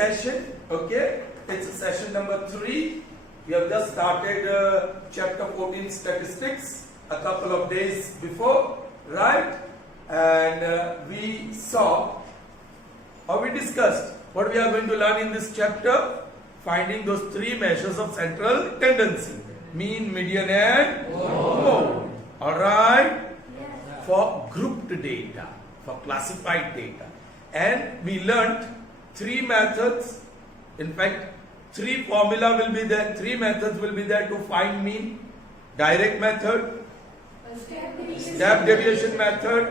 session. Okay, it's session number 3. We have just started chapter 14 statistics a couple of days before, right? And we saw, or we discussed what we are going to learn in this chapter, finding those 3 measures of central tendency: mean, median and mode. All right? For grouped data, for classified data. And we learnt 3 methods. In fact, 3 formula will be there, 3 methods will be there to find mean: direct method, step deviation method,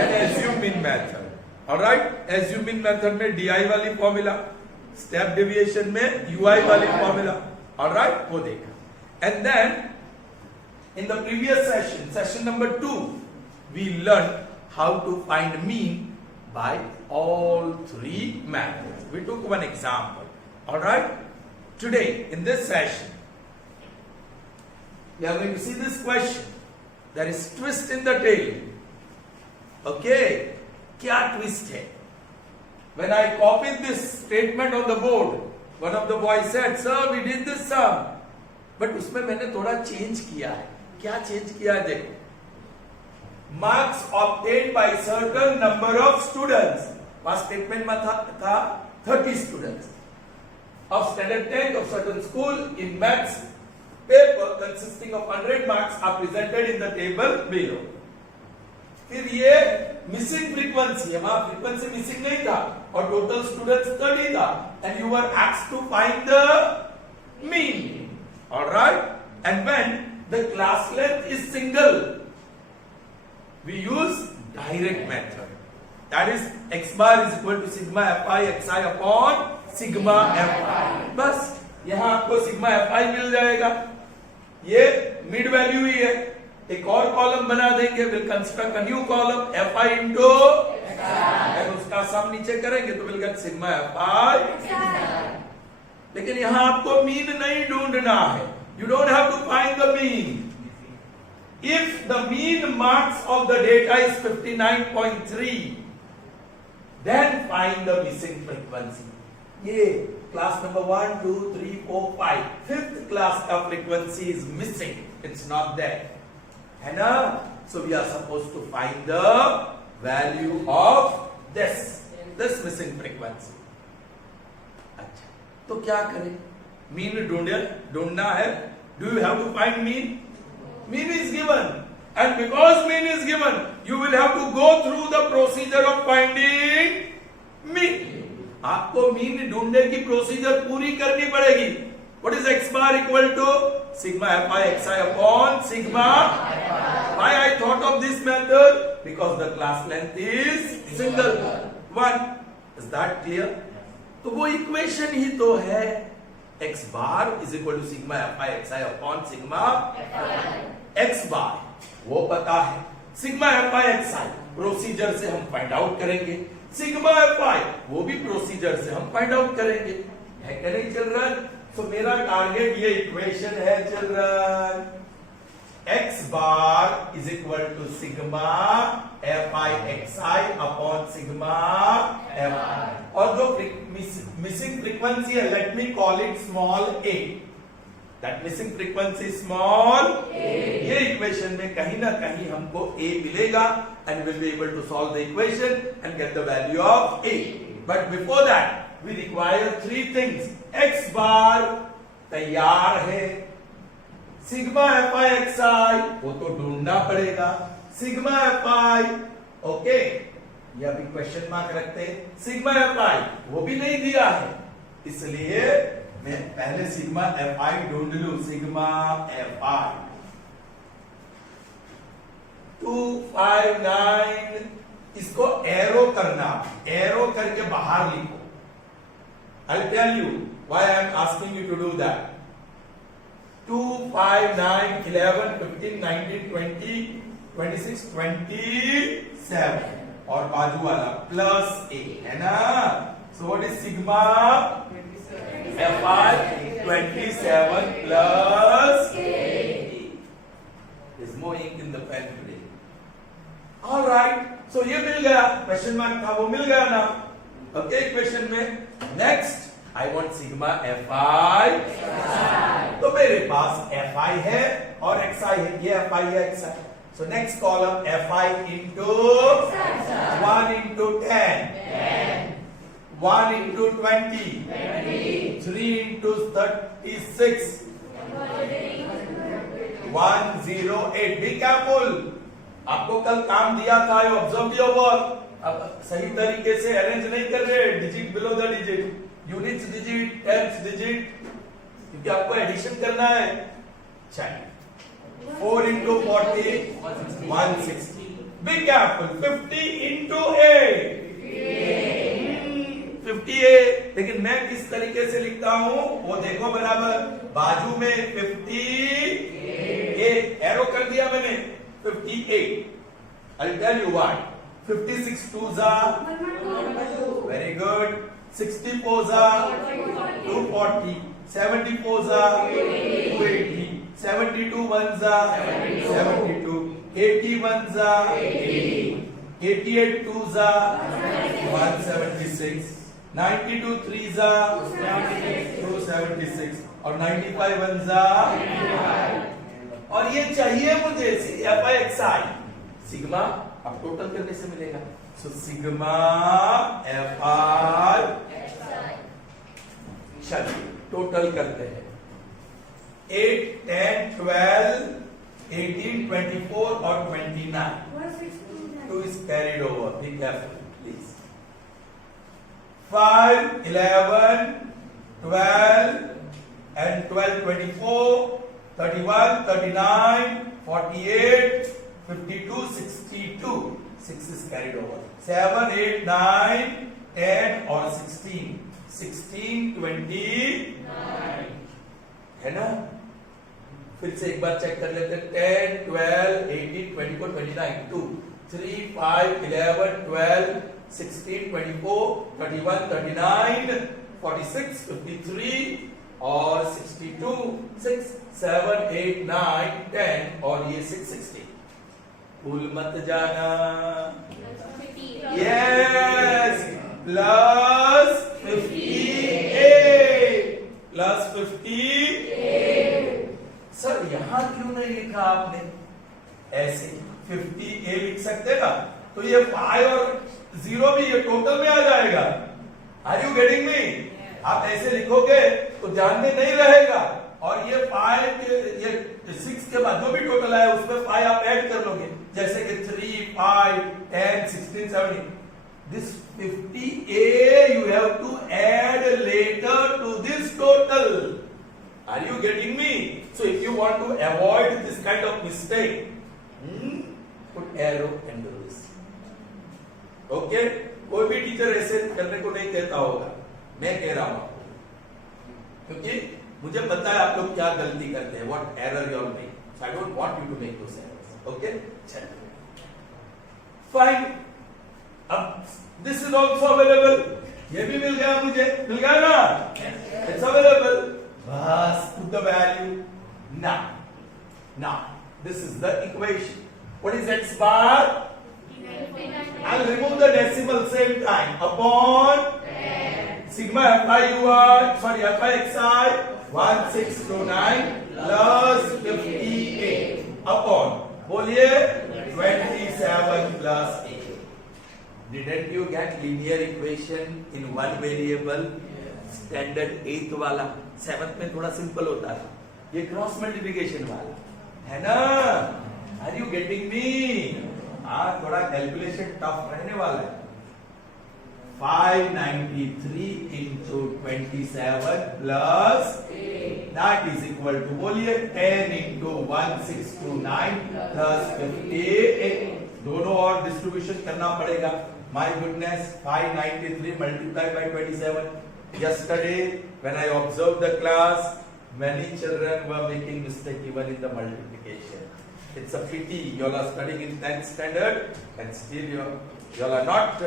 and assume mean method. Alright, assume mean method में DI वाली formula, step deviation में UI वाली formula. Alright, वो देखा. And then in the previous session, session number 2, we learned how to find mean by all 3 methods. We took one example. Alright, today in this session, we are going to see this question. There is twist in the tale. Okay, क्या twist है? When I copied this statement on the board, one of the boys said, "Sir, we did this sum." But उसमें मैंने थोड़ा change किया है. क्या change किया है देखो. Marks obtained by certain number of students. वहाँ statement में था 30 students of standard 10 of certain school in maths paper consisting of 100 marks are presented in the table below. फिर ये missing frequency है, वहाँ frequency missing नहीं था और total students 30 था, and you were asked to find the mean. All right, and when the class length is single, we use direct method. That is x bar is equal to sigma fi xi upon sigma fi. बस यहाँ आपको sigma fi मिल जाएगा. ये mid value ही है. एक और column बना देंगे, will construct a new column fi into और उसका सम नीचे करेंगे तो विल गेट सिग्मा fi. लेकिन यहाँ आपको मीन नहीं ढूंढना है. You don't have to find the mean. If the mean marks of the data is 59.3, then find the missing frequency. ये class number 1, 2, 3, 4, 5. 5th class का frequency is missing. It's not there. है ना? So we are supposed to find the value of this missing frequency. अच्छा, तो क्या करें? Mean ढूंढना है. Do you have to find mean? Mean is given, and because mean is given, you will have to go through the procedure of finding mean. आपको mean ढूंढने की procedure पूरी करनी पड़ेगी. What is x bar equal to? Sigma fi xi upon sigma. Why I thought of this method? Because the class length is single one. Is that clear? तो वो equation ही तो है. X bar is equal to sigma fi xi upon sigma x bar. वो पता है. Sigma fi xi procedure से हम find out करेंगे. सिग्मा fi वो भी प्रोसीजर से हम फाइंड आउट करेंगे. है क्या नहीं चिल्ड्रन? तो मेरा टारगेट ये इक्वेशन है children. x bar is equal to sigma fi xi upon sigma fi. और जो मिसिंग फ्रीक्वेंसी है, let me call it small a. That missing frequency small a. ये इक्वेशन में कहीं ना कहीं हमको a मिलेगा, and will be able to solve the equation and get the value of a. But before that we require 3 things. x bar तैयार है. Sigma fi xi वो तो ढूंढना पड़ेगा. सिग्मा fi ओके, ये अभी क्वेश्चन मार्क रखते हैं. सिग्मा fi वो भी नहीं दिया है, इसलिए मैं पहले सिग्मा fi ढूंढ लूं. Sigma fi 259. इसको एरो करना, एरो करके बाहर लिखो. I'll tell you why I am asking you to do that. 2, 5, 9, 11, 15, 19, 20, 26, 27. और बाजू वाला प्लस a है ना. So what is sigma fi 27 plus a. There's more ink in the pen today. All right, so ये मिल गया. क्वेश्चन मार्क था वो मिल गया ना. ओके इक्वेशन में। Next I want sigma fi। तो मेरे पास fi है और xi है, ये fi है xi। So next column fi into 1 into 10, 1 into 20, 3 into 36, 108। Be careful, आपको कल काम दिया था, you observed your work। अब सही तरीके से अरेंज नहीं कर रहे, digit below the digit, units digit, tenths digit, क्योंकि आपको एडिशन करना है। चलिए 4 into 40, 160। Be careful, 50 into 8, 58। लेकिन मैं किस तरीके से लिखता हूं वो देखो बराबर, बाजू में 58, एरो कर दिया मैंने 58। I'll tell you why। 56 twos are very good, 64s are 240, 74s are 280, 72 ones are 72, 81s are 80, 88 twos are 176, 92 threes are 276 और 95 ones are 95। और ये चाहिए मुझे fi xi। सिग्मा अब टोटल करने से मिलेगा। सो सिग्मा fi, चलिए टोटल करते हैं। 8, 10, 12, 18, 24 और 29। 2 is carried over. Be careful, please। 5, 11, 12 and 12, 24, 31, 39, 48, 52, 62। 6 is carried over। 7, 8, 9, 10 और 16, 16, 29 है ना। फिर से एक बार चेक कर लेते हैं। 10, 12, 18, 24, 29, 2, 3, 5, 11, 12, 16, 24, 31, 39, 46, 53 और 62, 6, 7, 8, 9, 10 और ये 660। भूल मत जाना। Yes, plus 58, plus 58। सर यहां क्यों नहीं लिखा आपने? ऐसे 50a लिख सकते ना, तो ये 5 और 0 भी ये टोटल में आ जाएगा। Are you getting me? आप ऐसे लिखोगे तो ध्यान में नहीं रहेगा, और ये 5 ये 6 के बाद जो भी टोटल आया उसमें 5 आप ऐड कर लोगे, जैसे कि 3, 5, 10, 16, 17। This 50a you have to add later to this total. Are you getting me? So if you want to avoid this kind of mistake, put arrow and do this. Okay? कोई भी teacher ऐसे करने को नहीं कहता होगा, मैं कह रहा हूं, क्योंकि मुझे पता है आप लोग क्या गलती करते हैं, what error you all make. So I don't want you to make those errors. Okay? चलिए fine। अब this is also available, ये भी मिल गया मुझे, मिल गया ना? It's available। बस put the value now। This is the equation। What is x bar? I'll remove the decimal same time upon sigma fi xi 1629 plus 58 upon, बोलिए 27 plus 8। Didn't you get linear equation in one variable? Standard 8th वाला 7th में थोड़ा simple होता है, ये cross multiplication वाला है ना। Are you getting me? आज थोड़ा कैलकुलेशन टफ रहने वाला है। 593 into 27 plus 8, that is equal to, बोलिए 10 into 1629 plus 58। दोनों और डिस्ट्रीब्यूशन करना पड़ेगा। My goodness, 593 multiplied by 27। Yesterday when I observed the class, many children were making mistake even in the multiplication। It's a pity you all are studying in 10th standard and still you all are not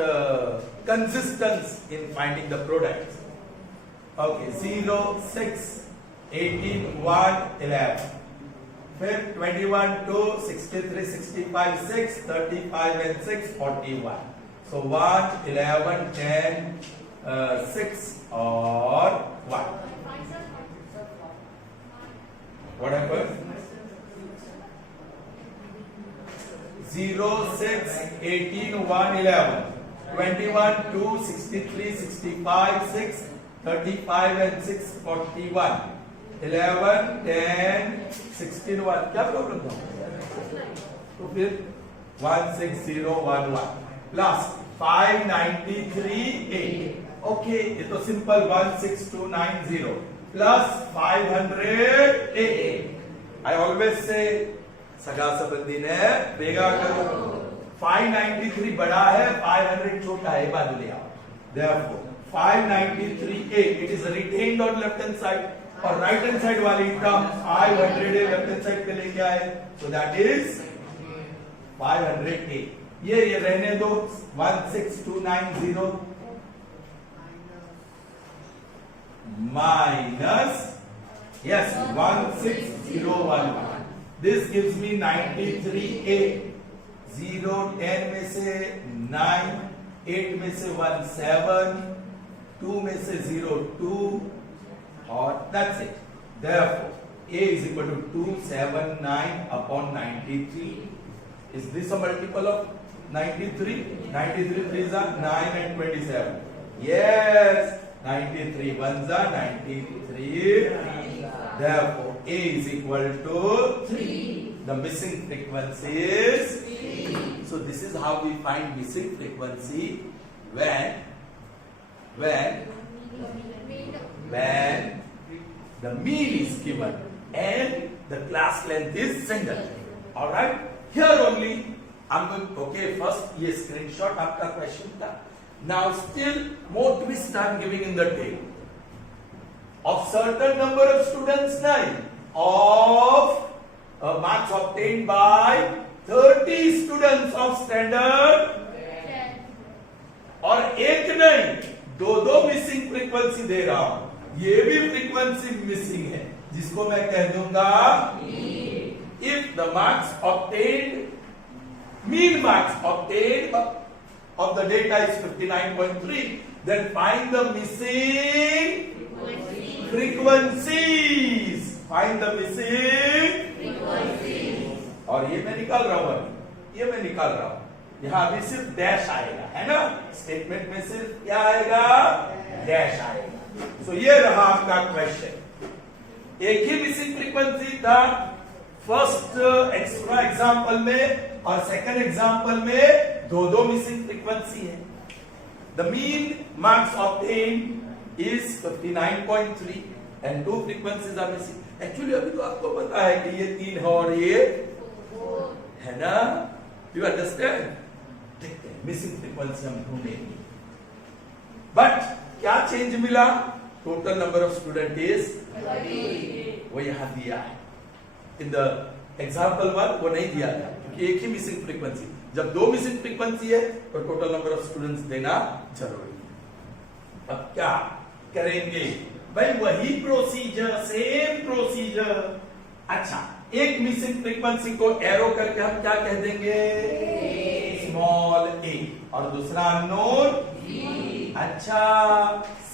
consistent in finding the products। Okay, 0, 6, 18, 1, 11, फिर 21, 2, 63, 65, 6, 35 and 6, 41। So 1, 11, 10, 6 or 1. What happened? 0, 6, 18, 1, 11, 21, 2, 63, 65, 6, 35 and 6, 41, 11, 10, 16, 1. क्या problem था? तो फिर 1, 6, 0, 1, 1 plus 593, 8. Okay, ये तो simple 16290 plus 508. I always say सगा संबंधी ने बेगा करो. 593 बड़ा है, 500 छोटा है, बाजू ले आओ. Therefore 593A, it is retained on left hand side और right hand side वाली टर्म 500 left hand side पे लेके आए, so that is 500A. ये रहने दो. 16290 minus, yes, 16011. This gives me 93A. 0, 10 में से 9, 8 में से 1, 7, 2 में से 0, 2 और that's it. Therefore, A is equal to 279 upon 93. Is this a multiple of 93? 93 3s are 9 and 27. Yes, 93 1s are 93. Therefore, A is equal to 3. The missing frequency is 3. So this is how we find missing frequency when the mean is given and the class length is single. All right. Here only I'm going. Okay, first ये screenshot आपका question था. Now still more twist I'm giving in the table. Of certain number of students, 9 of marks obtained by 30 students of standard 10. और एक नहीं, दो missing frequency दे रहा हूं. ये भी फ्रीक्वेंसी मिसिंग है, जिसको मैं कह दूंगा if the marks obtained, mean marks obtained of the data is 59.3, then find the missing frequencies. Find the missing frequencies. और ये मैं निकाल रहा हूं, ये मैं निकाल रहा हूं. यहां अभी सिर्फ डैश आएगा, है ना. स्टेटमेंट में सिर्फ क्या आएगा? डैश आएगा. सो ये रहा आपका क्वेश्चन. एक ही मिसिंग फ्रीक्वेंसी था फर्स्ट एक्स्ट्रा एग्जांपल में, और सेकंड एग्जांपल में दो मिसिंग फ्रीक्वेंसी है. The mean marks obtained is 59.3 and 2 frequencies are missing. Actually अभी तो आपको पता है कि ये 3 है और ये है ना. You understand. देखते हैं मिसिंग फ्रीक्वेंसी हम ढूंढेंगे. बट क्या चेंज मिला? Total number of student is 30. वो यहां दिया है. इन द एग्जाम्पल 1 वो नहीं दिया था, क्योंकि एक ही मिसिंग फ्रीक्वेंसी. जब 2 मिसिंग फ्रीक्वेंसी है तो टोटल नंबर ऑफ स्टूडेंट्स देना जरूरी है. अब क्या करेंगे भाई? वही प्रोसीजर, सेम प्रोसीजर. अच्छा, एक मिसिंग फ्रीक्वेंसी को एरो करके हम क्या कह देंगे? Small a. और दूसरा अननोन v. अच्छा,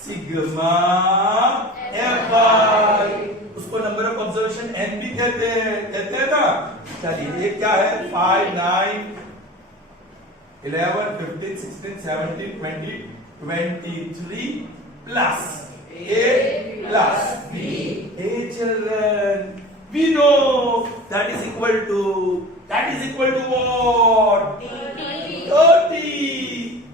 सिग्मा fi. उसको नंबर ऑफ ऑब्जर्वेशन n भी कहते हैं ना. चलिए, ये क्या है? 5, 9, 11, 15, 16, 17, 20, 23 plus a plus b. Hey children, we know that is equal to what? 30.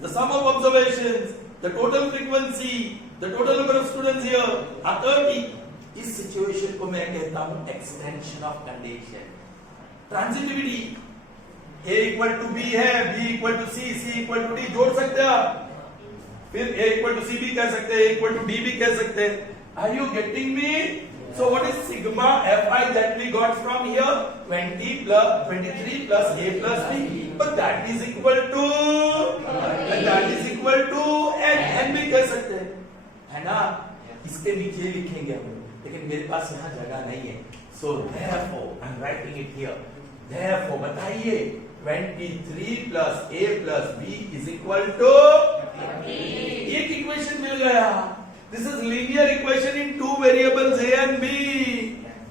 The sum of observations, the total frequency, the total number of students here are 30. इस situation को मैं कहता हूं extension of condition. Transitivity. a equal to b है, b equal to c, c equal to d जोड़ सकते हैं आप. फिर a इक्वल टू c भी कह सकते हैं, a इक्वल टू d भी कह सकते हैं. Are you getting me? So what is sigma fi that we got from here? 20 plus 23 plus a plus b. But that is equal to n भी कह सकते हैं, है ना. इसके नीचे लिखेंगे हम, लेकिन मेरे पास यहाँ जगह नहीं है. So therefore I am writing it here. Therefore बताइए 23 plus a plus b is equal to एक इक्वेशन मिल गया. This is linear equation in two variables A and B.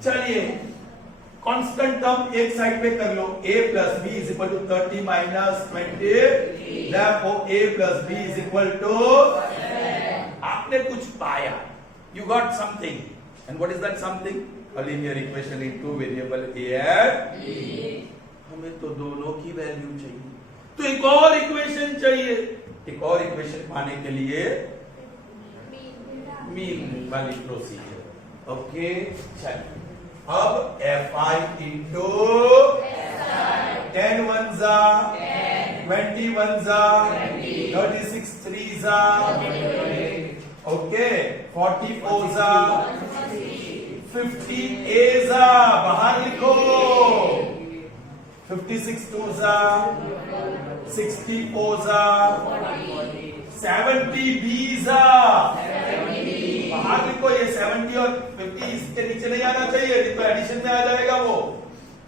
चलिए कांस्टेंट टर्म एक साइड पे कर लो. a plus B is equal to 30 minus 20. Therefore a plus B is equal to, आपने कुछ पाया, you got something, and what is that something? A linear equation in two variable a and b. हमें तो दोनों की value चाहिए, तो एक और इक्वेशन चाहिए. एक और इक्वेशन पाने के लिए मीन वाली प्रोसीजर. ओके चलिए, अब fi इंटू 10 1 जा 20 1 जा 36 3 जा, ओके 44 जा 50 a जा, बाहर लिखो 56 2 जा 64 जा 70 b जा, बाहर लिखो. ये 70 और 50 इसके नीचे नहीं आना चाहिए, नहीं तो एडिशन में आ जाएगा वो.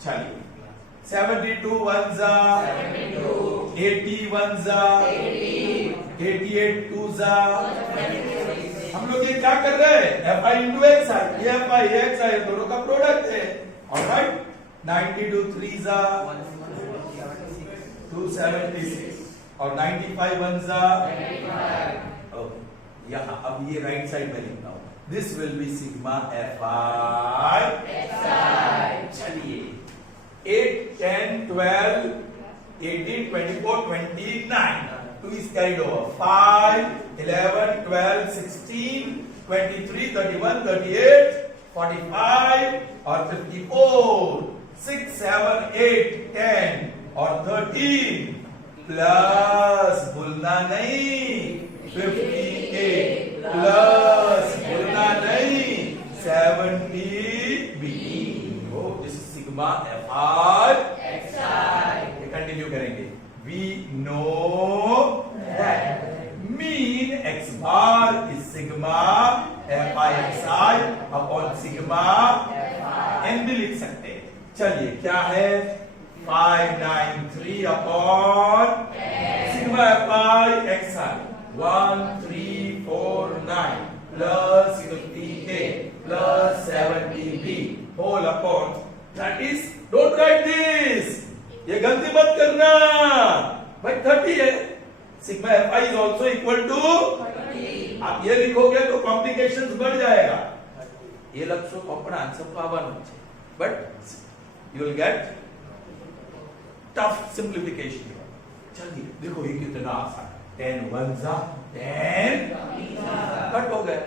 चलिए 72 1 जा 80 1 जा 88 2 जा. हम लोग ये क्या कर रहे हैं? fi इंटू एक्स आई, ये fi एक्स आई दोनों का प्रोडक्ट है. ऑलराइट 92 3 जा 276 और 95 1 जा. यहाँ अब ये राइट साइड में लिखता हूं. This will be sigma fi. चलिए 8 10 12 18 24 29. 2 is carried over. 5 11 12 16 23 31 38 45 और 54. 6 7 8 10 और 13 प्लस, भूलना नहीं, 58 प्लस, भूलना नहीं, 70b. This is sigma fi. Continue करेंगे. We know that mean x bar is sigma fi xi upon sigma n भी लिख सकते हैं. चलिए क्या है? 593 upon sigma fi xi 1349 plus 58 plus 70b whole upon, that is, don't write this, ये गलती मत करना भाई. 30 है, sigma fi is also equal to 30. आप ये लिखोगे तो कॉम्प्लिकेशंस बढ़ जाएगा. ये लक्ष्य को अपना आंसर पावन हो जाए, but you will get tough simplification. चलिए देखो ये कितना आसान है. 10 1 जा 10 कट हो गया.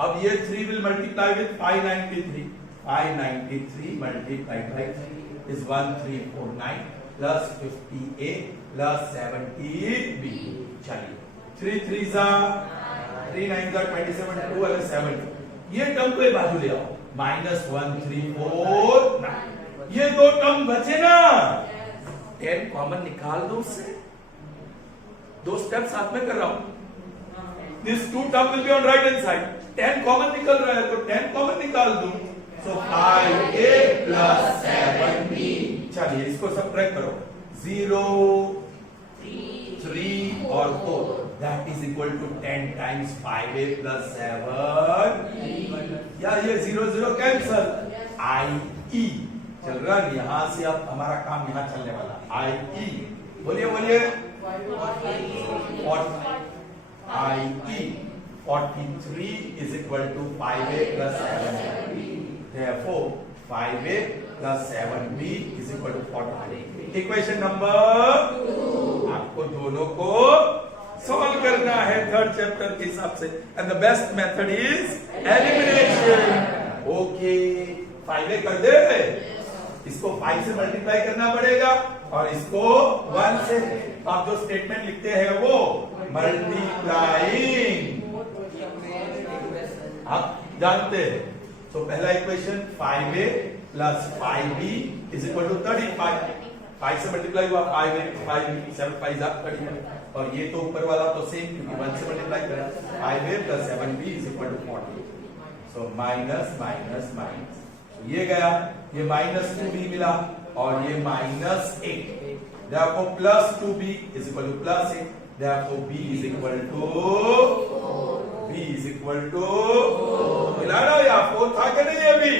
अब ये 3 will multiply with 593. 593 multiplied by 3 is 1349 plus 58 plus 70b. चलिए 3 3 जा 3 9 जा 27 2 और 7. ये टर्म को बाजू ले आओ. माइनस 1349. ये दो टर्म बचे ना, 10 कॉमन निकाल दो उससे. दो स्टेप साथ में कर रहा हूं. This two term will be on right hand side. 10 common निकल रहा है तो 10 कॉमन निकाल दूं. So 5a plus 7b. चलिए इसको सब्ट्रैक्ट करो. 0 3 और 4, that is equal to 10 times 5a plus 7b. या ये 0 0 कैंसल. i e चल रहा है यहां से. अब हमारा काम यहां चलने वाला. i e बोलिए बोलिए. i e 43 is equal to 5a plus 7b. Therefore, 5a plus 7b is equal to 40. Equation number 2. आपको दोनों को सॉल्व करना है थर्ड चैप्टर के हिसाब से. And the best method is elimination. Okay, 5a कर दे. इसको 5 से मल्टीप्लाई करना पड़ेगा और इसको 1 से. आप जो स्टेटमेंट लिखते हैं वो मल्टीप्लाइंग आप जानते हैं. तो पहला equation 5a plus 5b is equal to 35. 5 से मल्टीप्लाई हुआ 5a 5b 7 5 35. और ये तो ऊपर वाला तो सेम क्योंकि 1 से मल्टीप्लाई करा. 5a plus 7b is equal to 40. So minus minus minus, ये गया, ये माइनस 2b मिला और ये minus 8. Therefore plus 2b is equal to plus 8. Therefore B is equal to मिला ना या 4 था क्या नहीं अभी?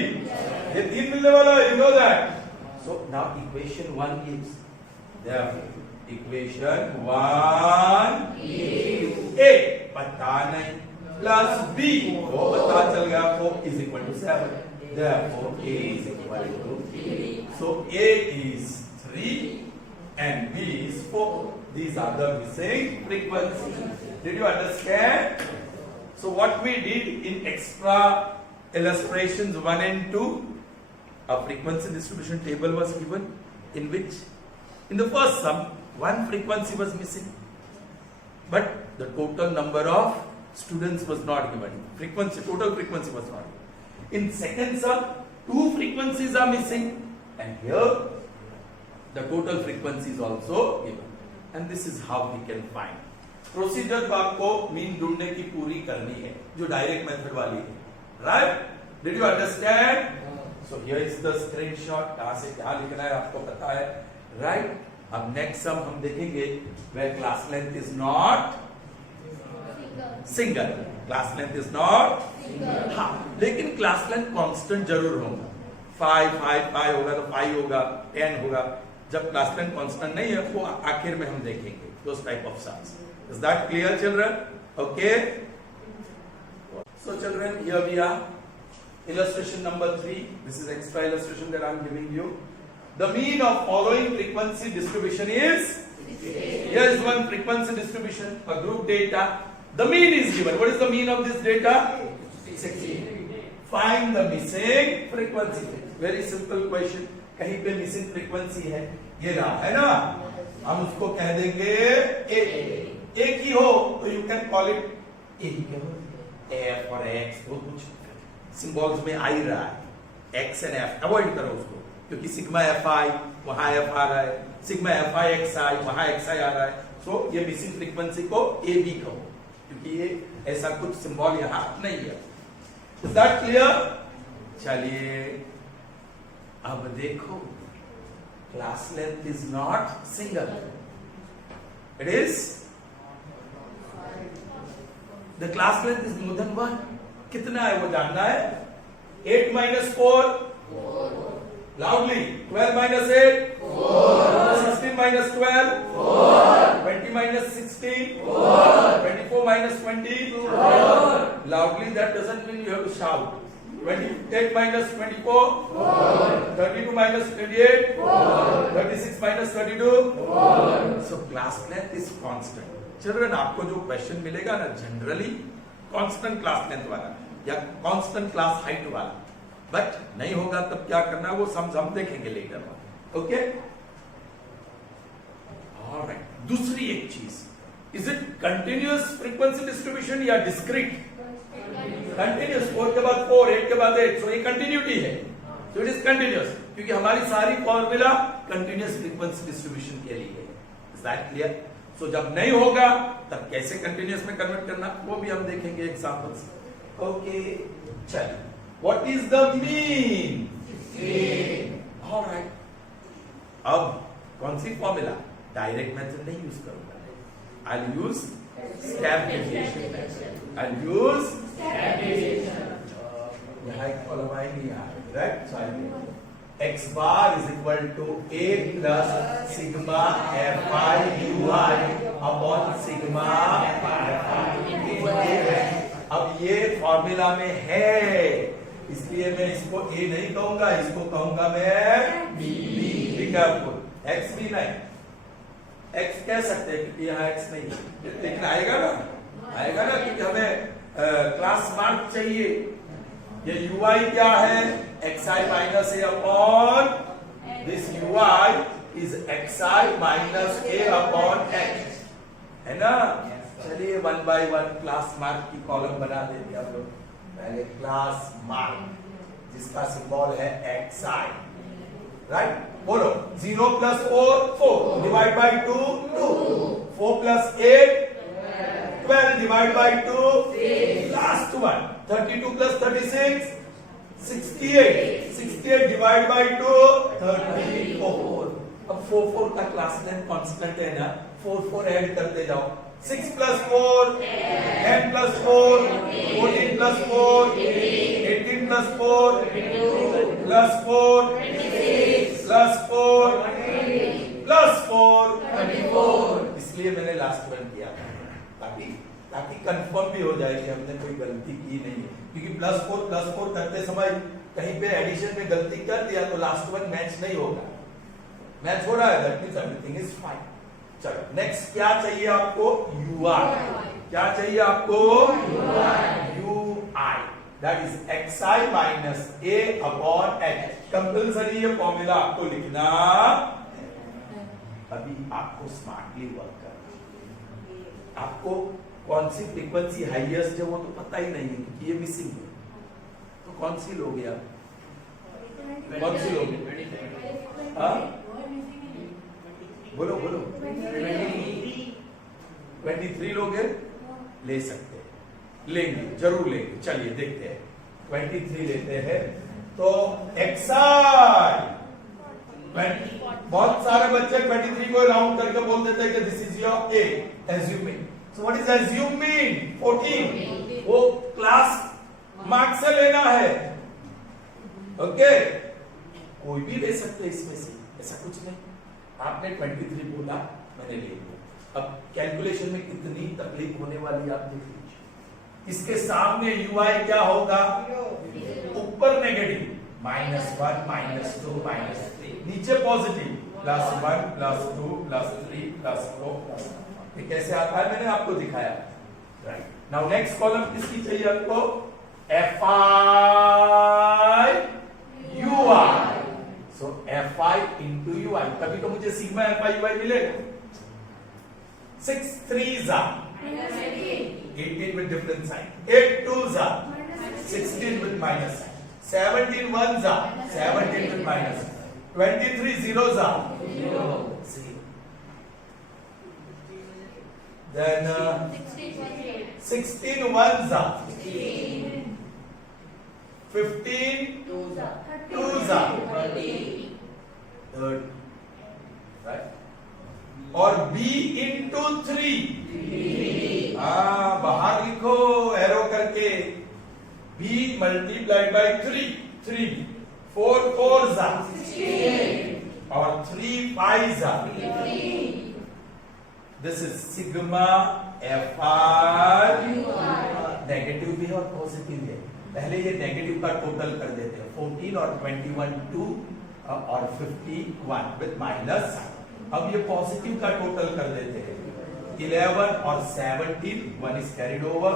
ये 3 मिलने वाला है, you know that. So now equation 1 gives. Therefore equation 1 gives A पता नहीं plus B वो पता चल गया 4 is equal to 7. Therefore A is equal to 3. So A is 3 and B is 4. These are the missing frequencies. Did you understand? So what we did in extra illustrations 1 and 2, a frequency distribution table was given in which in the first sum one frequency was missing, but the total number of students was not given. Total frequency was not given. In second sum 2 frequencies are missing, and here the total frequency is also given. And this is how we can find. Procedure तो आपको mean ढूंढने की पूरी करनी है, जो direct method वाली है, right? Did you understand? So here is the screenshot, कहां से क्या लिखना है आपको पता है, राइट? अब नेक्स्ट सम हम देखेंगे where class length is not single, class length is not हाँ, लेकिन क्लास लेंथ कांस्टेंट जरूर होगा. 5 5 5 होगा तो 5 होगा, 10 होगा. जब क्लास लेंथ कांस्टेंट नहीं है वो आखिर में हम देखेंगे. those type of sums. Is that clear, children? Okay. So children, here we are. Illustration number 3. This is extra illustration that I am giving you. The mean of following frequency distribution is? Here is one frequency distribution, a group data. The mean is given. What is the mean of this data? 16. Find the missing frequency. Very simple question. कहीं पे missing frequency है, ये रहा है ना, हम उसको कह देंगे A. एक ही हो तो you can call it A ही कहो, F और X, वो कुछ symbols में आ ही रहा है, X and F, avoid करो उसको, क्योंकि सिग्मा Fi वहाँ F आ रहा है, सिग्मा Fi Xi वहाँ Xi आ रहा है, so ये missing frequency को A B कहो, क्योंकि ये ऐसा कुछ symbol यहाँ नहीं है. Is that clear? चलिए अब देखो, class length is not single, it is, the class length is more than one. कितना है वो जानना है? 8 minus 4, loudly, 12 minus 8, 16 minus 12, 20 minus 16, 24 minus 20, loudly. That doesn't mean you have to shout. 28 minus 24, 32 minus 28, 36 minus 32. So class length is constant. Children, आपको जो question मिलेगा ना, generally constant class length वाला या कांस्टेंट क्लास हाइट वाला, but नहीं होगा तब क्या करना है वो हम देखेंगे लेटर. Okay, alright. दूसरी एक चीज, is it continuous frequency distribution या डिस्क्रीट? कंटिन्यूअस. 4 के बाद 4, 8 के बाद 8, सो ये कंटिन्यूटी है, सो इट इज कंटिन्यूअस, क्योंकि हमारी सारी फॉर्मूला कंटिन्यूअस फ्रीक्वेंसी डिस्ट्रीब्यूशन के लिए है. Is that clear? सो जब नहीं होगा तब कैसे कंटिन्यूअस में कन्वर्ट करना वो भी हम देखेंगे एग्जांपल से. ओके, चलिए, what is the mean? Alright. अब कौन सी फॉर्मूला? डायरेक्ट मेथड नहीं यूज करूंगा, I will use step deviation. I will use step deviation. यहां एक कॉलम आएगी यहां, right? So I will x bar is equal to a plus sigma fi ui upon sigma fi. अब ये formula में है, इसलिए मैं इसको a नहीं कहूंगा, इसको कहूंगा मैं b. x भी नहीं, x कह सकते हैं क्योंकि यहाँ x नहीं है, लेकिन आएगा ना, क्योंकि हमें क्लास मार्क चाहिए. ये ui क्या है? xi minus a upon this ui is xi minus a upon x, है ना? चलिए 1 by 1 क्लास मार्क की कॉलम बना देते हम लोग. पहले क्लास मार्क जिसका सिंबल है xi, राइट? बोलो, 0 plus 4 4 divide by 2 2, 4 plus 8 12 divide by 2 last one, 32 plus 36 68, 68 divide by 2 34. अब 4 4 का क्लास लेंथ कांस्टेंट है ना, 4 4 ऐड करते जाओ, 6 plus 4, 10 plus 4, 14 plus 4, 18 plus 4, plus 4, plus 4, plus 4, 34. इसलिए मैंने लास्ट वन किया ताकि कंफर्म भी हो जाए कि हमने कोई गलती की नहीं है, क्योंकि प्लस 4 करते समय कहीं पे एडिशन में गलती कर दिया तो लास्ट वन मैच नहीं होगा। मैच हो रहा है, that means everything is fine. चलो नेक्स्ट क्या चाहिए आपको? ui। क्या चाहिए आपको? ui, that is xi minus a upon h। Compulsory ये फॉर्मूला आपको लिखना, अभी आपको स्मार्टली वर्क करना। आपको कौन सी फ्रीक्वेंसी हाईएस्ट है वो तो पता ही नहीं है कि ये मिसिंग है, तो कौन सी लोगे आप? कौन सी लोगे? हाँ बोलो 23 लोगे? ले सकते हैं, लेंगे, जरूर लेंगे। चलिए देखते हैं, 23 लेते हैं तो xi, बहुत सारे बच्चे 23 को राउंड करके बोल देते हैं कि this is your a, assuming। So what is assuming? 14, वो क्लास मार्क्स से लेना है, ओके? कोई भी ले सकते हैं इसमें से, ऐसा कुछ नहीं। आपने 23 बोला, मैंने ले लिया। अब कैलकुलेशन में कितनी तकलीफ होने वाली आप देख लीजिए। इसके सामने ui क्या होगा? ऊपर नेगेटिव -1 -2 -3, नीचे पॉजिटिव +1 +2 +3 +4। ये कैसे आता है मैंने आपको दिखाया, राइट। नाउ नेक्स्ट कॉलम किसकी चाहिए आपको? fi ui। सो fi into ui, तभी तो मुझे सिग्मा fi ui मिलेगा। 6 3s are 18 with different sign, 8 2s are 16 with minus sign, 17 1s are 17 with minus sign, 23 zeros are 0. Then 16 1s are 15 2s are 30, right? और b into 3, बाहर लिखो arrow करके, b multiplied by 3, 4 4s are 16 और 3 5s are 15। This is sigma fi, negative भी और positive है। पहले ये नेगेटिव का टोटल कर देते हैं, 14 और 21 2 और 51 विद माइनस साइन। अब ये पॉजिटिव का टोटल कर देते हैं, 11 और 17, 1 is carried over,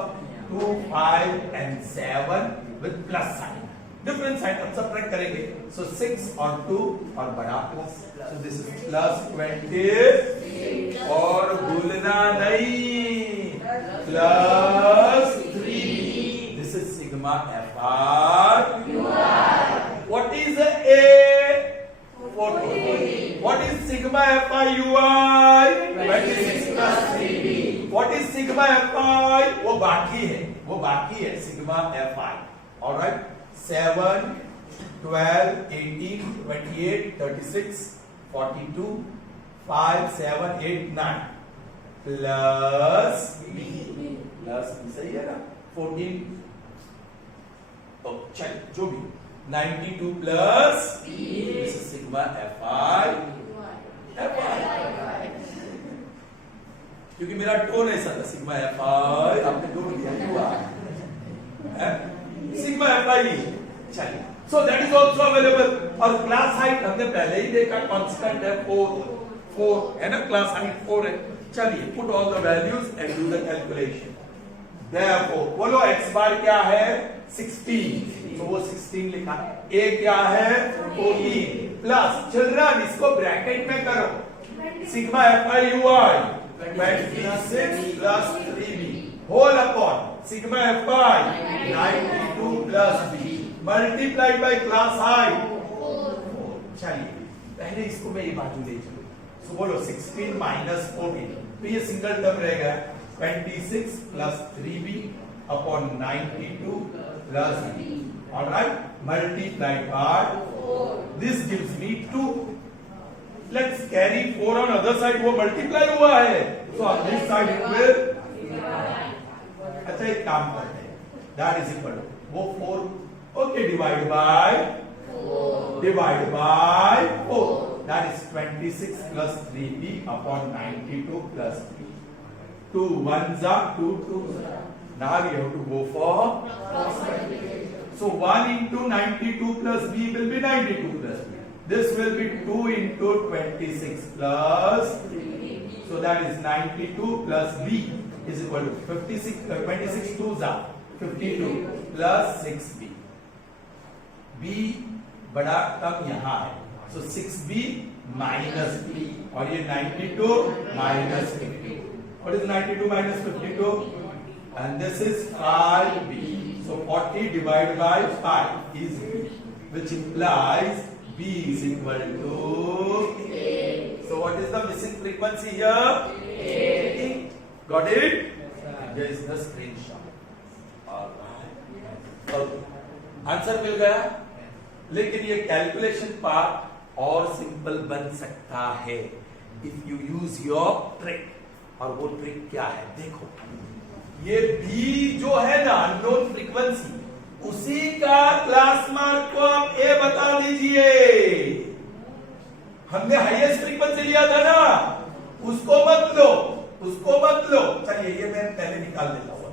2 5 and 7 with plus sign, different sign। अब सबट्रैक्ट करेंगे, so 6 और 2 और बड़ा plus, so this is plus 20 और भूलना नहीं plus 3। This is sigma fi ui। What is a? 14। What is sigma fi ui? 26 plus 3b। What is sigma fi? वो बाकी है sigma fi। All right, 7 12 18 28 36 42 5 7 8 9 plus सही है ना, 14, तो चल जो भी 92 प्लस सिग्मा fi, क्योंकि मेरा टोन ऐसा था, सिग्मा fi आपने टोन लिया सिग्मा fi। चलिए, so that is also available. और क्लास हाइट हमने पहले ही देखा, कांस्टेंट है 4 है ना, क्लास हाइट 4 है। चलिए, put all the values and do the calculation. Therefore, बोलो x बार क्या है? 16, तो वो 16 लिखा। a क्या है? 14 प्लस, चिल्ड्रन इसको ब्रैकेट में करो, sigma fi ui 26 plus 3b whole upon sigma fi 92 plus b multiplied by class height 4। चलिए, पहले इसको मैं ये बाजू ले चलूं, तो बोलो 16 माइनस 14, तो ये सिंगल टर्म रहेगा, 26 plus 3b upon 92 plus b, all right, multiplied by 4, this gives me 2, let's carry 4 on other side, वो multiply हुआ है, so on this side it will, अच्छा एक काम करते हैं, that is equal to, वो 4, okay, divide by 4, that is 26 plus 3b upon 92 plus 3, 2 1s are 2 2s are. Now you have to go for, so 1 into 92 plus b will be 92 plus b. This will be 2 into 26 plus 3. So that is 92 plus b is equal to 56. 26 2s are 52 plus 6b. b बड़ा कम यहाँ है, so 6b minus b, और ये 92 minus 52. What is 92 minus 52? And this is 5b. So 40 divided by 5 is b, which implies b is equal to 8. So what is the missing frequency here? 8. Got it? Here is the screenshot. Okay. Answer मिल गया, लेकिन ये calculation part और simple बन सकता है if you use your trick. और वो ट्रिक क्या है देखो, ये b जो है ना अननोन फ्रीक्वेंसी, उसी का क्लास मार्क को आप a बता दीजिए. हमने हाईएस्ट फ्रीक्वेंसी लिया था ना, उसको मत लो, उसको मत लो. चलिए ये मैं पहले निकाल देता हूं,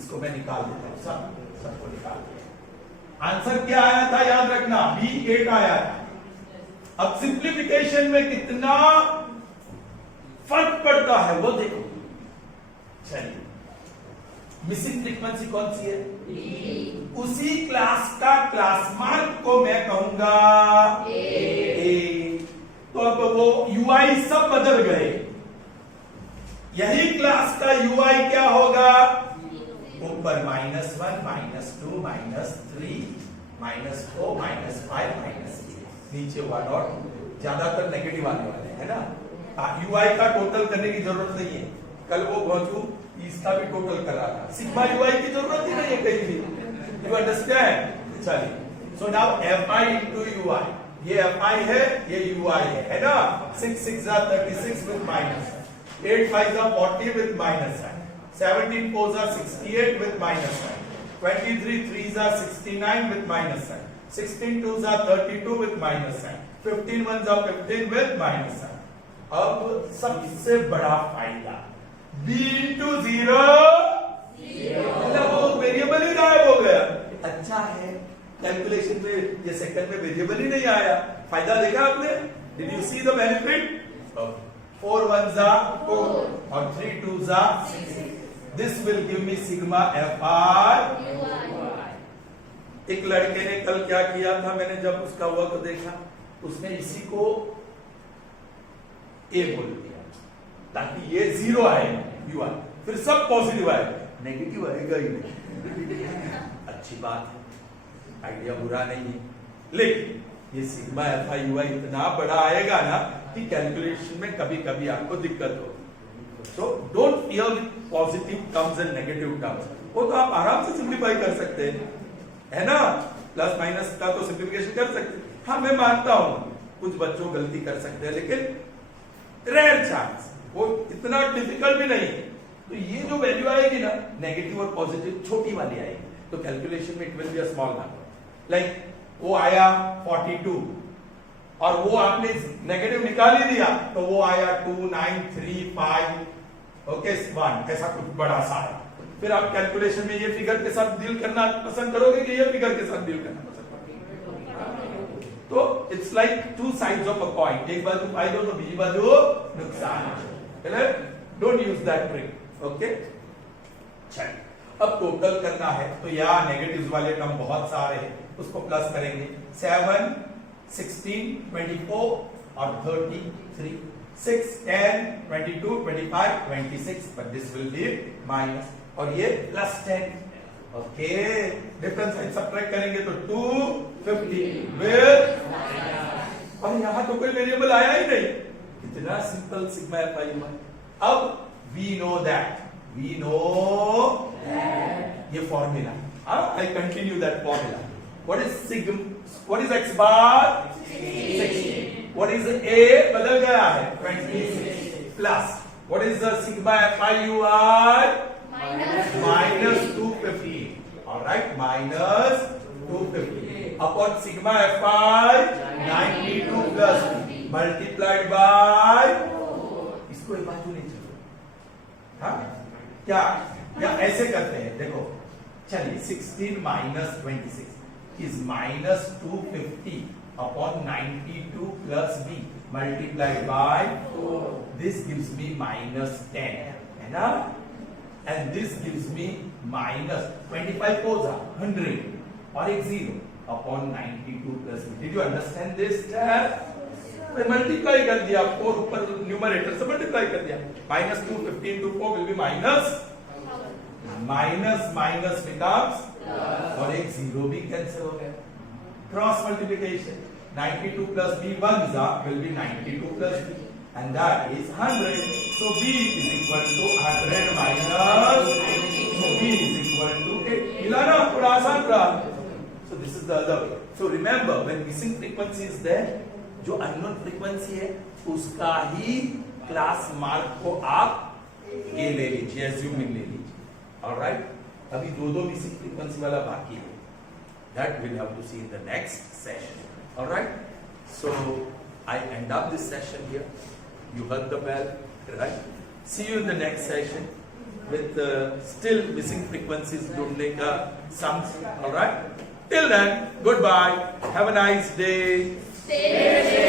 इसको मैं निकाल देता हूं, सबको निकाल दिया. आंसर क्या आया था याद रखना, b 8 आया था. अब सिंप्लीफिकेशन में कितना फर्क पड़ता है वो देखो. चलिए मिसिंग फ्रीक्वेंसी कौन सी है? उसी क्लास का क्लास मार्क को मैं कहूंगा ए. तो अब वो ui सब बदल गए. यही क्लास का ui क्या होगा? ऊपर -1 -2 -3 -4 -5 -6, नीचे 1 और ज्यादातर नेगेटिव आने वाले है ना. ui का टोटल करने की जरूरत नहीं है. कल वो भोजू इसका भी टोटल कर रहा था. सिग्मा ui की जरूरत ही नहीं है कहीं भी. You understand? चलिए, so now fi into ui, ये fi है, ये ui है ना. 6 6 are 36 with minus, 8 5 are 40 with minus sign, 17 4s are 68 with minus sign, 23 3s are 69 with minus sign, 16 2s are 32 with minus sign, 15 1s are 15 with minus sign. अब सबसे बड़ा फायदा b into 0, मतलब वो वेरिएबल ही गायब हो गया. अच्छा है, कैलकुलेशन में ये सेकंड में वेरिएबल ही नहीं आया. फायदा देखा आपने? Did you see the benefit? 4 1s are 4 और 3 2s are 6. This will give me sigma fi. एक लड़के ने कल क्या किया था, मैंने जब उसका वर्क देखा, उसने इसी को ए बोल दिया ताकि ये 0 आएगा ui, फिर सब पॉजिटिव आएगा, नेगेटिव आएगा ही नहीं. अच्छी बात है, आइडिया बुरा नहीं है, लेकिन ये सिग्मा fi ui इतना बड़ा आएगा ना कि कैलकुलेशन में कभी कभी आपको दिक्कत होगी. So don't fear with positive terms and negative terms. वो तो आप आराम से सिंप्लीफाई कर सकते हैं, है ना. प्लस माइनस का तो सिंप्लीफिकेशन कर सकते हैं. हाँ मैं मानता हूं कुछ बच्चों गलती कर सकते हैं, लेकिन रेयर चांस, वो इतना डिफिकल्ट भी नहीं है. तो ये जो वैल्यू आएगी ना, नेगेटिव और पॉजिटिव छोटी वाली आएगी, तो कैलकुलेशन में it will be a small number. Like वो आया 42 और वो आपने नेगेटिव निकाल ही दिया, तो वो आया 2 9 3 5 ओके 1, ऐसा कुछ बड़ा सा है. फिर आप कैलकुलेशन में ये फिगर के साथ डील करना पसंद करोगे कि ये फिगर के साथ डील करना पसंद करोगे? तो it's like two sides of a coin. एक बाजू फायदा तो दूसरी बाजू नुकसान. Don't use that trick. Okay, चलिए अब टोटल करना है, तो यहाँ नेगेटिव्स वाले टर्म बहुत सारे हैं, उसको प्लस करेंगे. 7 16 24 और 33 6 10 22 25 26, but this will be minus, और ये plus 10. Okay, difference sign subtract करेंगे तो 250 विद, और यहां तो कोई वेरिएबल आया ही नहीं. कितना सिंपल सिग्मा fi ui. अब we know that ये formula, I continue that formula. What is sigma, what is x bar? 16. What is A? बदल गया है 26 plus. What is the sigma FIUI? Minus 250. All right, minus 250 upon sigma FI 92 plus multiplied by. इसको एक बाजू ले चलो. हाँ? क्या? या ऐसे करते हैं. देखो. चलिए 16 minus 26 is minus 250 upon 92 plus B multiplied by 4. This gives me minus 10. है ना? And this gives me minus 25 goes 100 और एक 0 upon 92 plus B. Did you understand this? मैं मल्टीप्लाई कर दिया 4 ऊपर न्यूमरेटर से मल्टीप्लाई कर दिया. Minus 250 into 4 will be minus. Minus minus becomes और एक 0 भी कैंसिल हो गया. Cross multiplication 92 plus B 1 will be 92 plus B and that is 100. So B is equal to 100 minus. So B is equal to 8. मिला ना थोड़ा आसान रहा. So this is the other way. So remember when missing frequency is there, जो unknown frequency है उसका ही class mark को आप ये ले लीजिए, assuming ले लीजिए. All right. अभी दो missing frequency वाला बाकी है. That we'll have to see in the next session. All right. So I end up this session here. You heard the bell, right? See you in the next session with still missing frequencies ढूंढने का sums. All right. Till then, goodbye. Have a nice day. Stay